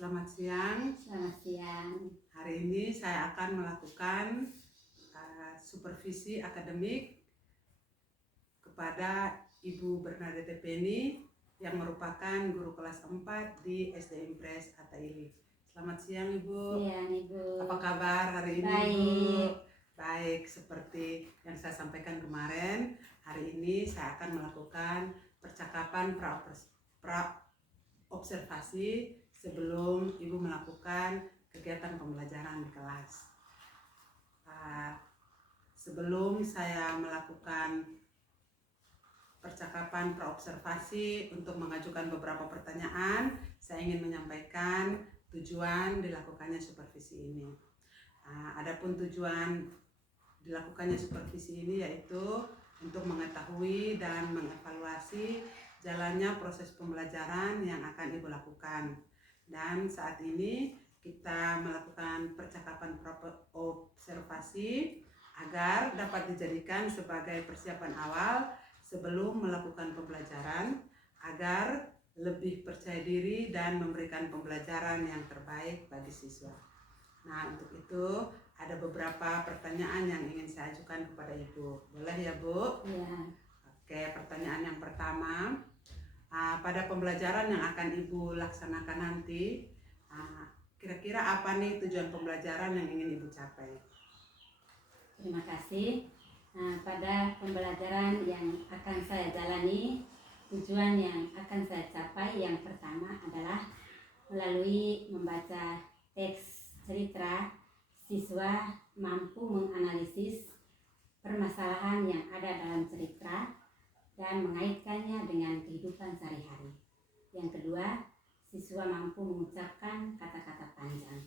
Selamat siang. Selamat siang. Hari ini saya akan melakukan supervisi akademik kepada Ibu Bernadette Penny yang merupakan guru kelas 4 di SD Impres Ataili. Selamat siang Ibu. Siang Ibu. Apa kabar hari ini Baik. Ibu? Baik, seperti yang saya sampaikan kemarin, hari ini saya akan melakukan percakapan pra-observasi sebelum Ibu melakukan kegiatan pembelajaran di kelas. Sebelum saya melakukan percakapan praobservasi untuk mengajukan beberapa pertanyaan, saya ingin menyampaikan tujuan dilakukannya supervisi ini. Adapun tujuan dilakukannya supervisi ini yaitu untuk mengetahui dan mengevaluasi jalannya proses pembelajaran yang akan Ibu lakukan. Dan saat ini kita melakukan percakapan observasi agar dapat dijadikan sebagai persiapan awal sebelum melakukan pembelajaran agar lebih percaya diri dan memberikan pembelajaran yang terbaik bagi siswa. Nah, untuk itu ada beberapa pertanyaan yang ingin saya ajukan kepada Ibu. Boleh ya Bu? Ya. Oke, pertanyaan yang pertama. Pada pembelajaran yang akan Ibu laksanakan nanti, kira-kira apa nih tujuan pembelajaran yang ingin Ibu capai? Terima kasih. Pada pembelajaran yang akan saya jalani, tujuan yang akan saya capai yang pertama adalah melalui membaca teks cerita, siswa mampu menganalisis permasalahan yang ada dalam cerita dan mengaitkannya dengan kehidupan sehari-hari. Yang kedua, siswa mampu mengucapkan kata-kata panjang.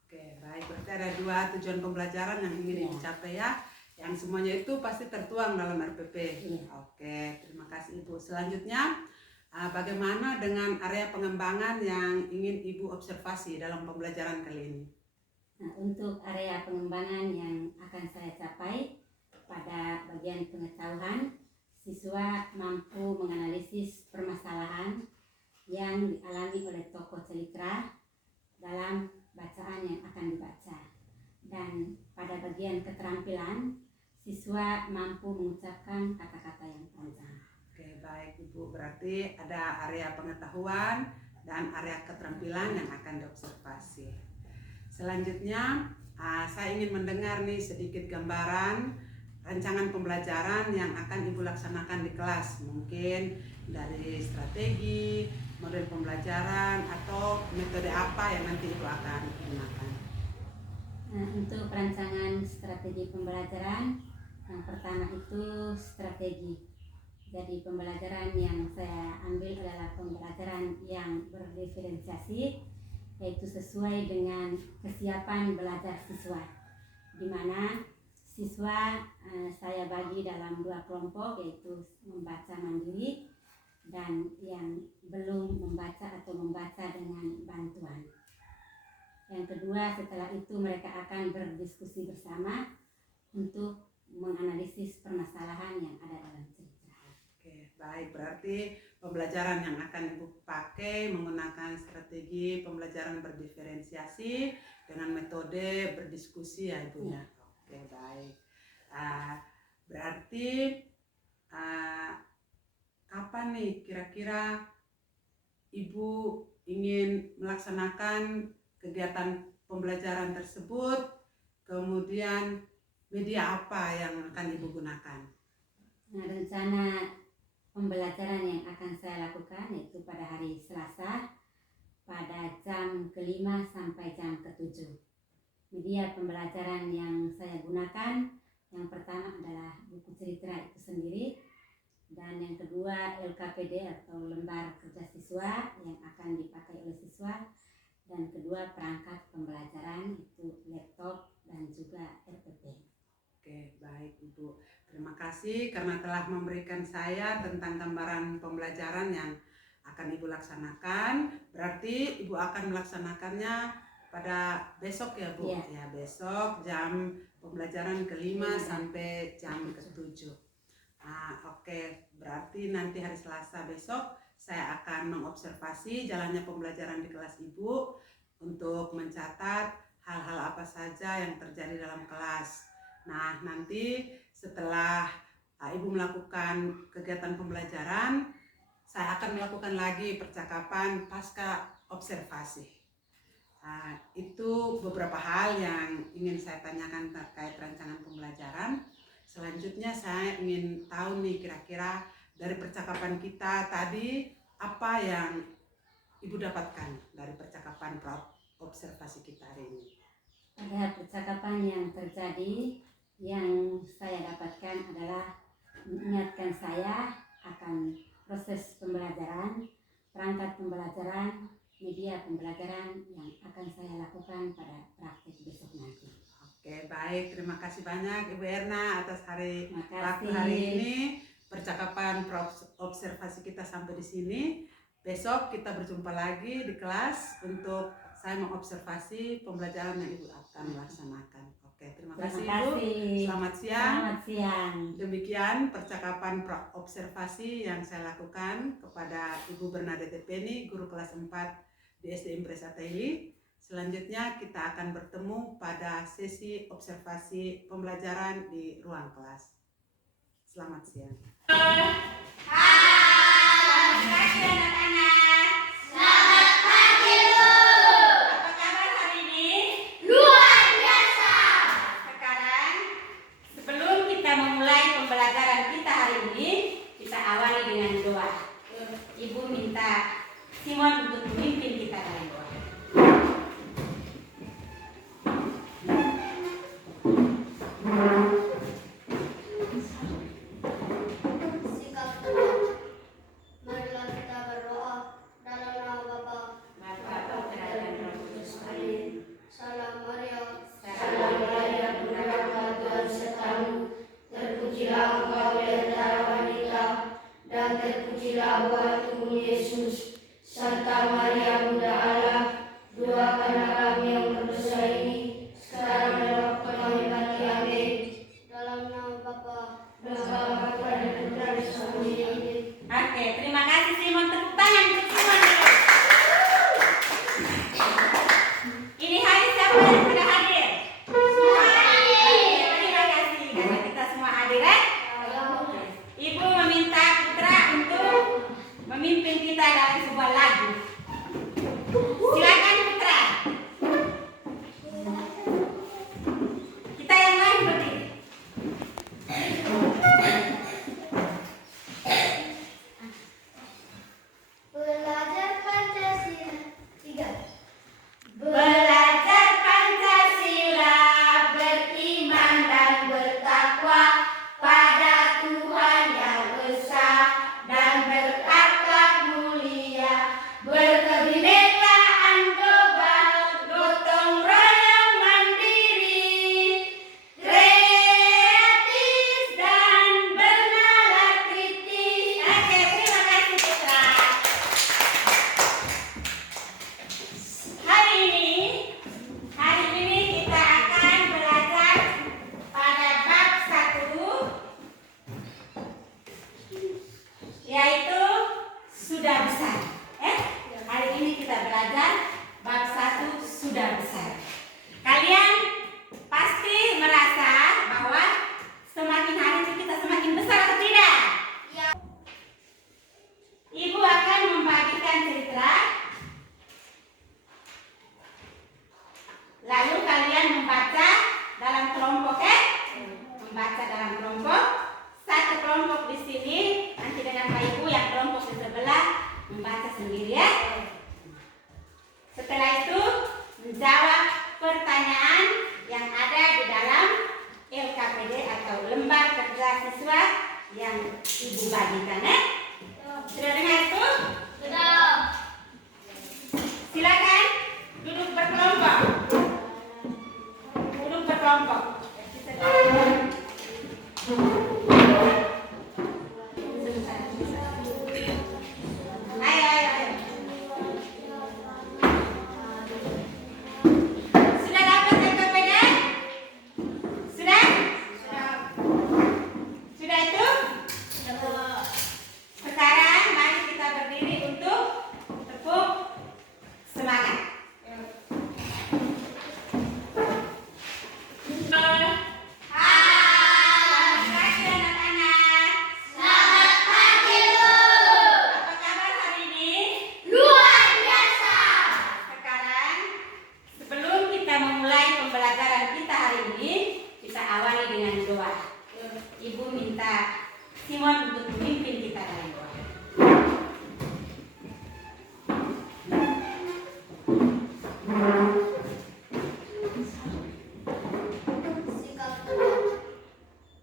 Oke, baik. Berarti ada dua tujuan pembelajaran yang ingin Ibu capai ya. Yang semuanya itu pasti tertuang dalam RPP. Oke, terima kasih Ibu. Selanjutnya, bagaimana dengan area pengembangan yang ingin Ibu observasi dalam pembelajaran kali ini? Nah, untuk area pengembangan yang akan saya capai pada bagian pengetahuan, siswa mampu menganalisis permasalahan yang dialami oleh tokoh cerita dalam bacaan yang akan dibaca. Dan pada bagian keterampilan, siswa mampu mengucapkan kata-kata yang panjang. Oke, baik Ibu. Berarti ada area pengetahuan dan area keterampilan yang akan diobservasi. Selanjutnya, saya ingin mendengar nih sedikit gambaran rancangan pembelajaran yang akan Ibu laksanakan di kelas. Mungkin dari strategi, model pembelajaran, atau metode apa yang nanti Ibu akan gunakan. Nah, untuk rancangan strategi pembelajaran, yang pertama itu strategi. Jadi pembelajaran yang saya ambil adalah pembelajaran yang berdiferensiasi, yaitu sesuai dengan kesiapan belajar siswa, di mana siswa saya bagi dalam dua kelompok, yaitu membaca mandiri dan yang belum membaca atau membaca dengan bantuan. Yang kedua, setelah itu mereka akan berdiskusi bersama untuk menganalisis permasalahan yang ada dalam cerita. Oke, baik. Berarti pembelajaran yang akan Ibu pakai menggunakan strategi pembelajaran berdiferensiasi dengan metode berdiskusi ya Ibu ya. Oke, baik. Berarti kapan nih kira-kira Ibu ingin melaksanakan kegiatan pembelajaran tersebut, kemudian media apa yang akan Ibu gunakan? Nah, rencana pembelajaran yang akan saya lakukan yaitu pada hari Selasa pada jam ke-5 sampai jam ke-7. Media pembelajaran yang saya gunakan yang pertama adalah buku cerita itu sendiri, dan yang kedua LKPD atau lembar kerja siswa yang akan dipakai oleh siswa, dan kedua perangkat pembelajaran itu laptop dan juga RPP. Oke, baik Ibu. Terima kasih karena telah memberikan saya tentang gambaran pembelajaran yang akan Ibu laksanakan. Berarti Ibu akan melaksanakannya pada besok ya Bu? Ya, besok jam pembelajaran ke-5 sampai jam ke-7. Oke, berarti nanti hari Selasa besok saya akan mengobservasi jalannya pembelajaran di kelas Ibu untuk mencatat hal-hal apa saja yang terjadi dalam kelas. Nah, nanti setelah Ibu melakukan kegiatan pembelajaran, saya akan melakukan lagi percakapan pasca observasi. Nah, itu beberapa hal yang ingin saya tanyakan terkait rancangan pembelajaran. Selanjutnya saya ingin tahu nih kira-kira dari percakapan kita tadi apa yang Ibu dapatkan dari percakapan observasi kita hari ini. Pada percakapan yang terjadi, yang saya dapatkan adalah mengingatkan saya akan proses pembelajaran, perangkat pembelajaran, media pembelajaran yang akan saya lakukan pada praktik besok nanti. Oke, baik. Terima kasih banyak Ibu Erna atas waktu Makasih. hari ini. Percakapan observasi kita sampai di sini. Besok kita berjumpa lagi di kelas untuk saya mengobservasi pembelajaran yang Ibu akan laksanakan. Oke, terima kasih Ibu. Selamat siang. Selamat siang. Demikian percakapan observasi yang saya lakukan kepada Ibu Bernadette Penny, guru kelas 4 di SD Impres Ataili. Selanjutnya kita akan bertemu pada sesi observasi pembelajaran di ruang kelas. Selamat siang. Ibu minta Simon untuk memimpin kita dalam doa. Sikap tenang. Marilah kita berdoa dalam nama Bapa, Putra dan Roh Kudus. Amin. Salam Maria, salam Maria, penuh rahmat Tuhan sertamu. Terpujilah engkau di antara wanita, dan terpujilah buah tubuhmu Yesus. Santa Maria Bunda Allah, doakanlah kami yang berdosa ini, sekarang dan waktu kami mati. Amin. Dalam nama Bapa, dan Putra dan Putra Amin. Oke, terima kasih Simon. Tepuk tangan untuk Simon. Ini hari siapa yang sudah hadir? Semua hadir. Terima kasih karena kita semua hadir. Ibu meminta Putra untuk memimpin kita dalam sebuah lagu. Silakan Putra. Kita yang lain berdiri. Belajar Pancasila 3. Belajar Pancasila, beriman dan bertakwa pada Tuhan yang esa dan berakhlak mulia, berkebinekaan global, gotong royong mandiri, kreatif dan bernalar kritis. Oke, terima kasih Putra. Hari ini kita akan belajar pada bab 1, yaitu sudah besar. Hari ini kita belajar bab 1 sudah besar. Kalian pasti merasa bahwa semakin hari itu kita semakin besar atau tidak? Ibu akan membagikan cerita. Lalu kalian membaca dalam kelompok, membaca dalam kelompok. Satu kelompok di sini, nanti dengan Pak Ibu yang kelompok di sebelah membaca sendiri ya. Setelah itu menjawab pertanyaan yang ada di dalam LKPD atau lembar kerja siswa yang Ibu bagikan ya. Sudah dengar itu? Sudah. Silakan duduk berkelompok. Duduk berkelompok. Ayo, ayo, ayo. Sudah dapat LKPD? Sudah? Sudah itu? Sekarang mari kita untuk memimpin kita dalam doa. Sikap tenang.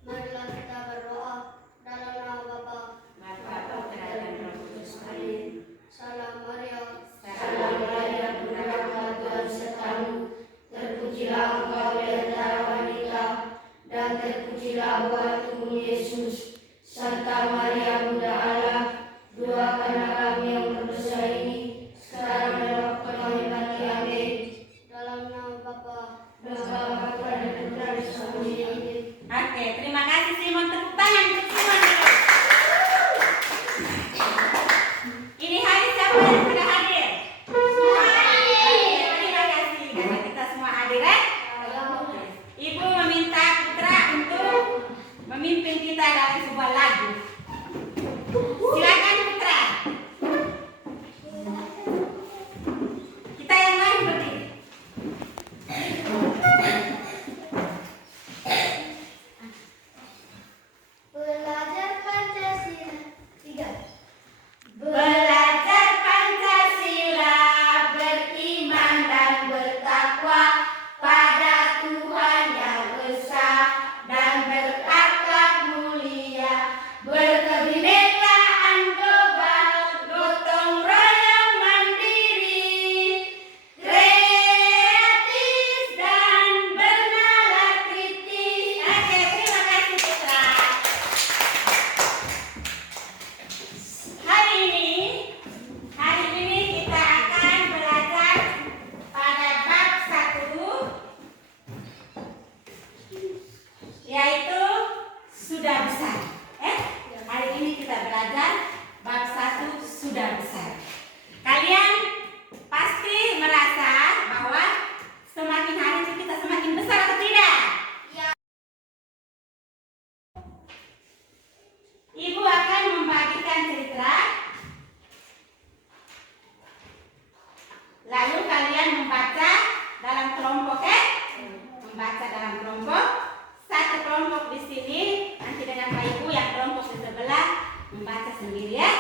Marilah kita berdoa dalam nama Bapa, Bapa, Putra, dan Roh Kudus. Amin. Salam Maria, Salam Maria, berkah Tuhan sertamu, terpujilah engkau di antara wanita, dan terpujilah buah tubuhmu Yesus. Santa Maria Bunda Allah, doakanlah kami yang berdosa ini, sekarang dan waktu kami mati. Amin. dalam nama Bapa, Bapa, Putra, dan Putra, dan Roh Kudus. Amin. Oke, terima kasih Simon. Tepuk tangan untuk Simon. Ini hari siapa yang sudah hadir? Semua hadir. Terima kasih karena kita semua hadir ya. Ibu meminta Putra untuk memimpin kita dalam sebuah lagu. Silakan Putra. Kita yang lain berdiri. belajar Pancasila 3. Belajar Pancasila, beriman dan bertakwa pada Tuhan yang Esa, dan berakhlak mulia, berkebinekaan global, gotong royong mandiri, kreatif dan bernalar kritis. Oke, terima kasih Putra. Hari ini kita akan belajar pada bab 1, yaitu sudah besar. Hari ini kita belajar bab 1 sudah besar. Kalian pasti merasa bahwa semakin hari itu kita semakin besar atau tidak? Ibu akan membagikan cerita, lalu kalian membaca dalam kelompok membaca dalam kelompok. Satu kelompok di sini nanti dengan Pak Ibu, yang kelompok di sebelah membaca sendiri ya.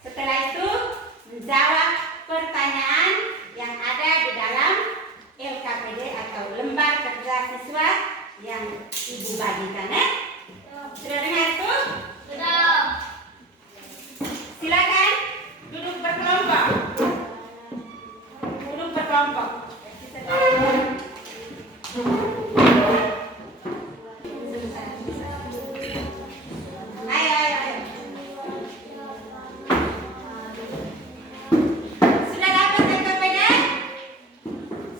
Setelah itu menjawab pertanyaan yang ada di dalam LKPD atau lembar kerja siswa yang Ibu bagikan ya. Sudah dengar itu? Sudah. Silakan duduk berkelompok. Duduk berkelompok. Ayo. Sudah dapat LKPD?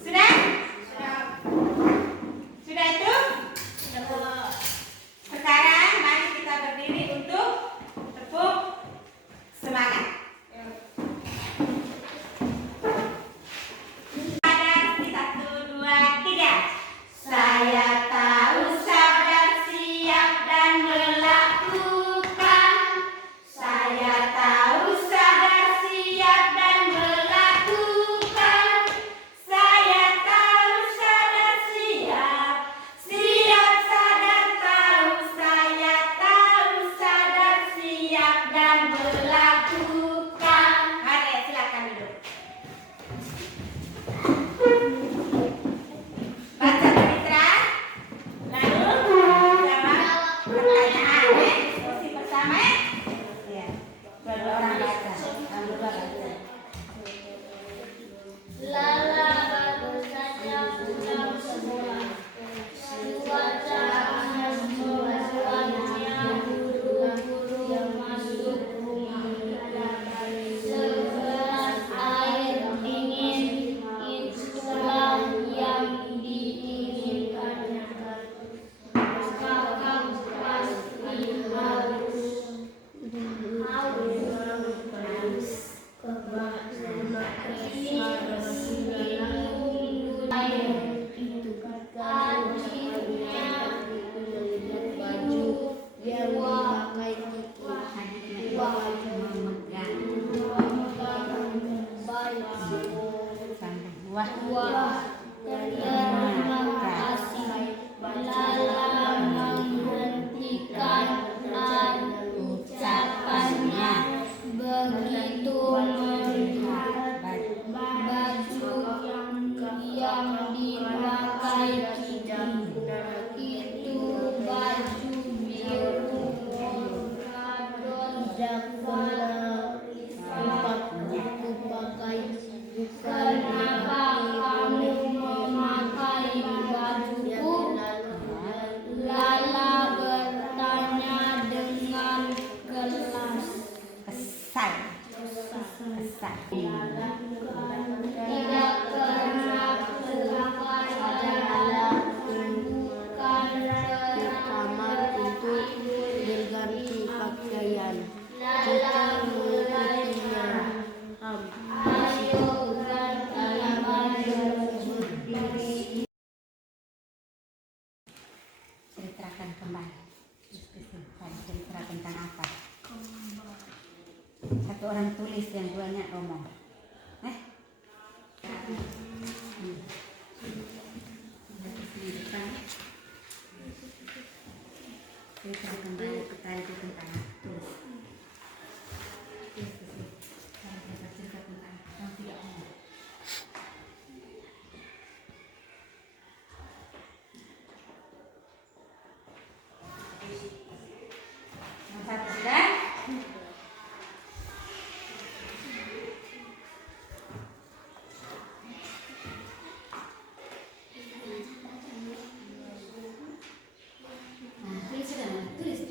Sudah? Sudah itu? Sekarang mari kita berdiri untuk tepuk semangat. Ada 1, 2, 3. Saya tahu, sadar, siap dan melakukan. Saya tahu, sadar, siap dan melakukan. Saya tahu, sadar, siap. Siap, sadar, tahu. Saya tahu, sadar, siap dan melakukan. Oke, silakan duduk. Baca cerita, lalu jawab pertanyaan. Diskusi bersama ya. Dua orang baca. Kamu berdua baca. Lala bagus saja pulang sekolah. Cuaca panas, semuanya guru-guru masuk rumah. tidak pernah empat buku pakai bukan kenapa kamu memakai bajuku? Lala bertanya dengan keras. Kesal. Tidak karena bukan adalah bukan di kamar untuk berganti pakaian. Kita mengikutinya. Ayo ganti baju berdiri. Ceritakan kembali. Cerita tentang apa? Satu orang tulis, yang duanya ngomong. Cerita kembali kita itu tentang tulis. Cerita tentang yang tidak ngomong. Yang satu sudah. Nah, tulis sudah, tulis.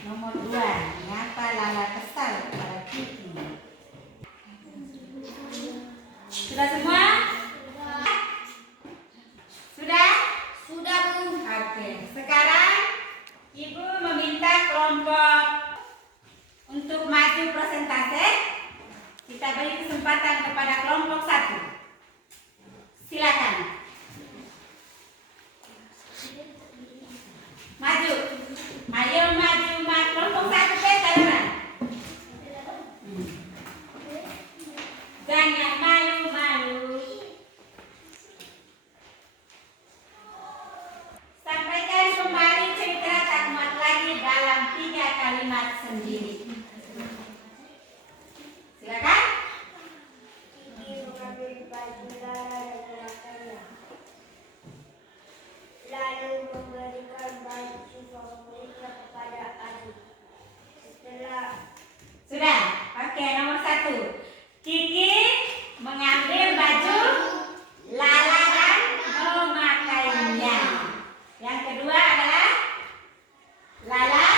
Nomor 2, mengapa Lala kesal kepada Kiki? Sudah semua? Sudah? Sudah, Bu. Oke, sekarang Ibu meminta kelompok untuk maju presentase. Kita beri kesempatan kepada kelompok 1. Silakan. Maju. Ayo maju. Kelompok 1 petaran. Jangan malu-malu. Sampaikan kembali cerita tak muat lagi dalam 3 kalimat sendiri. Silakan. Kiki mengambil baju Lala dan mengenakannya. Lalu memberikan baju favoritnya kepada adik. Sudah. Oke, nomor 1. Kiki mengambil baju Lala dan memakainya. Yang kedua adalah Lala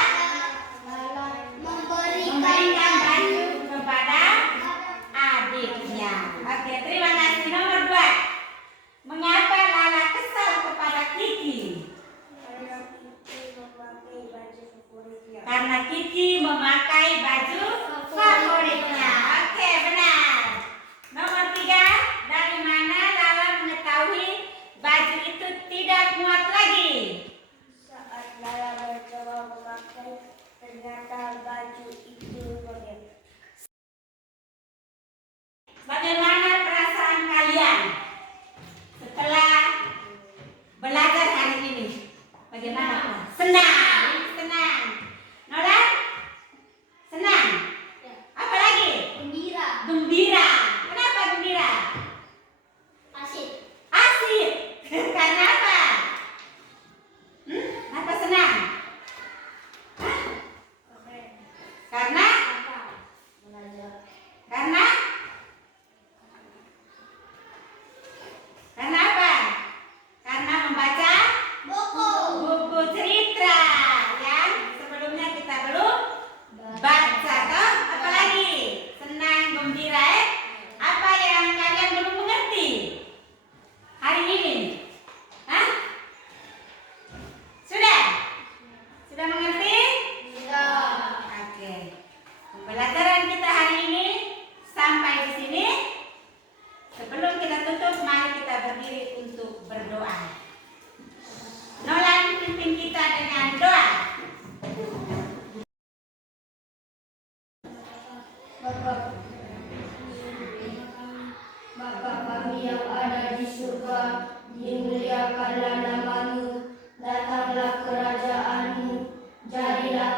memberikan baju kepada adiknya. Oke, terima kasih. Nomor 2. Mengapa Lala kesal kepada Kiki? Karena Kiki memakai baju favoritnya. Oke, benar. Nomor 3. Dari mana Lala mengetahui baju itu tidak muat lagi? Saat Lala mencoba memakai, ternyata baju itu robek. Bagaimana perasaan kalian setelah belajar hari ini? Bagaimana? Senang. Nora? Senang. Apa lagi? Gembira. Kenapa gembira? Asik. Karena apa? Kenapa senang? Hah? Karena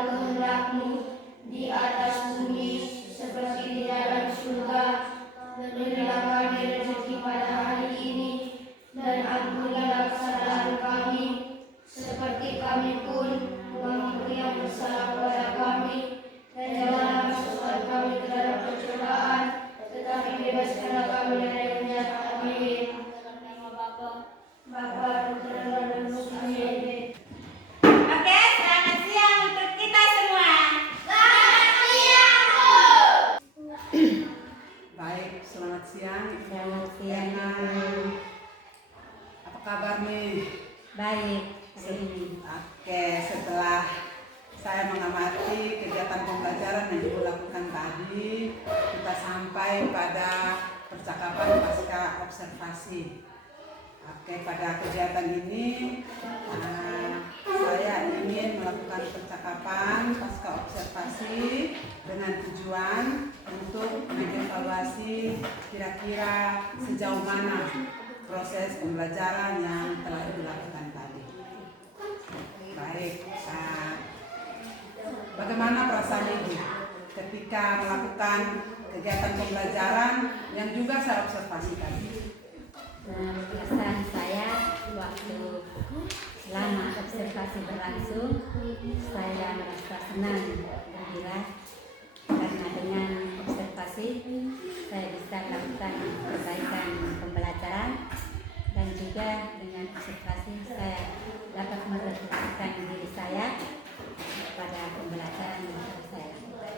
kehendak-Mu di atas bumi seperti di dalam surga. Berilah kami rezeki pada hari ini, dan ampunilah kesalahan kami, seperti kami pun mengampuni yang bersalah kepada kami. Dan janganlah masukkan kami ke dalam pencobaan, tetapi bebaskanlah kami dari yang jahat. Amin. Dalam nama Bapa, Putra, dan Roh Kudus. Amin. Oke, selamat siang untuk kita semua. Baik, selamat siang. Selamat siang. Apa kabar nih? Baik, hari ini. Oke, setelah saya mengamati kegiatan pembelajaran yang Ibu lakukan tadi, kita sampai pada percakapan pasca observasi. Oke, pada kegiatan ini saya ingin melakukan percakapan pasca observasi dengan tujuan untuk mengevaluasi kira-kira sejauh mana proses pembelajaran yang telah dilakukan tadi. Baik, bagaimana perasaan Ibu ketika melakukan kegiatan pembelajaran yang juga saya observasi tadi? Perasaan saya waktu lama observasi berlangsung, saya merasa senang, gembira, karena dengan observasi saya bisa melakukan perbaikan pembelajaran, dan juga dengan observasi saya dapat merefleksikan diri saya pada pembelajaran yang harus saya lakukan.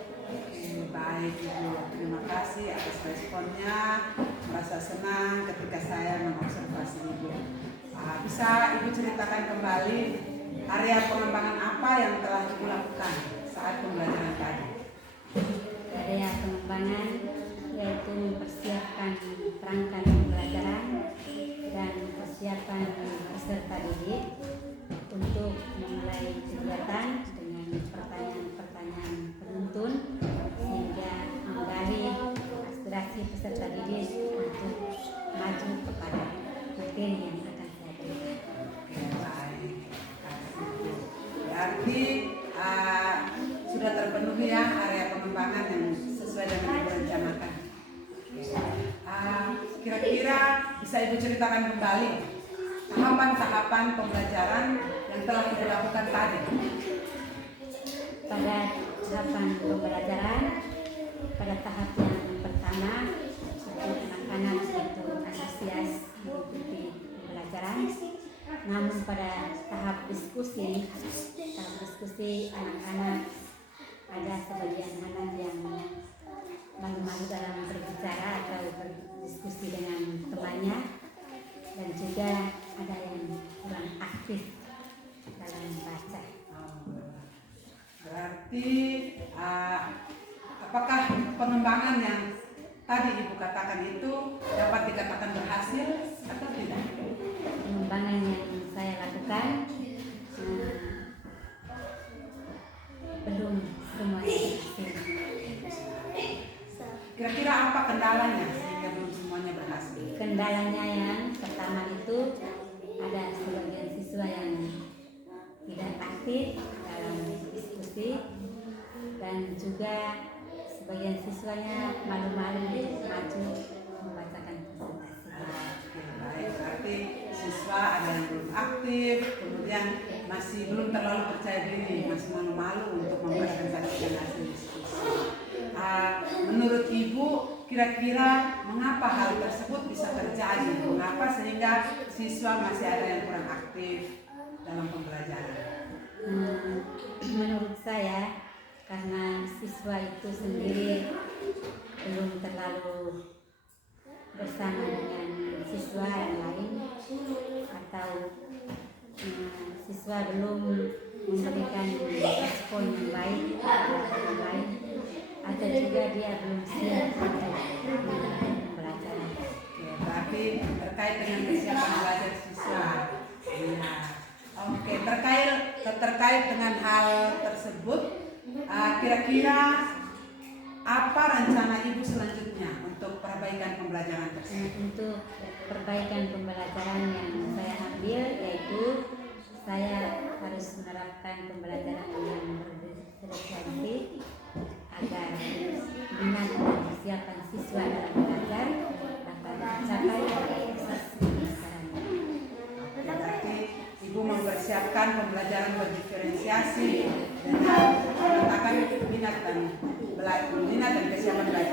Baik Ibu, terima kasih atas responnya. Merasa senang ketika saya mengobservasi Ibu. Bisa Ibu ceritakan kembali area pengembangan apa yang telah Ibu lakukan saat pembelajaran tadi? Area pengembangan yaitu mempersiapkan perangkat pembelajaran dan persiapan peserta didik untuk memulai kegiatan dengan pertanyaan-pertanyaan penuntun sehingga menggali aspirasi peserta didik untuk maju kepada materi yang akan saya berikan. Baik, berarti sudah terpenuhi ya area pengembangan yang sesuai dengan yang direncanakan. Kira-kira bisa Ibu ceritakan kembali tahapan-tahapan pembelajaran yang telah Ibu lakukan tadi? Pada tahapan pembelajaran, pada tahap yang pertama, anak-anak itu antusias mengikuti pembelajaran. Namun pada tahap diskusi anak-anak ada sebagian anak yang malu-malu dalam berbicara atau berdiskusi dengan temannya, dan juga ada yang kurang aktif dalam membaca. Berarti apakah pengembangan yang tadi Ibu katakan itu dapat dikatakan berhasil atau tidak? Pengembangan yang saya lakukan belum semuanya berhasil. Kira-kira apa kendalanya sehingga belum semuanya berhasil? Kendalanya yang pertama itu ada sebagian siswa yang tidak aktif dalam diskusi, dan juga sebagian siswanya malu-malu untuk maju membacakan presentasi. Oke, baik. Berarti siswa ada yang belum aktif, kemudian masih belum terlalu percaya diri, masih malu-malu untuk mempresentasikan hasil diskusi. Menurut Ibu, kira-kira mengapa hal tersebut bisa terjadi? Mengapa sehingga siswa masih ada yang kurang aktif dalam pembelajaran? Menurut saya, karena siswa itu sendiri belum terlalu bersama dengan siswa yang lain, atau siswa belum memberikan respon yang baik kepada yang lain, atau juga dia belum siap untuk pembelajaran. Oke, berarti terkait dengan kesiapan belajar siswa. Iya. Oke, terkait dengan hal tersebut, kira-kira apa rencana Ibu selanjutnya untuk perbaikan pembelajaran tersebut? Untuk perbaikan pembelajaran yang saya ambil, yaitu saya harus menerapkan pembelajaran yang mengadakan pembelajaran berdiferensiasi dengan menggunakan minat dan kesiapan belajar.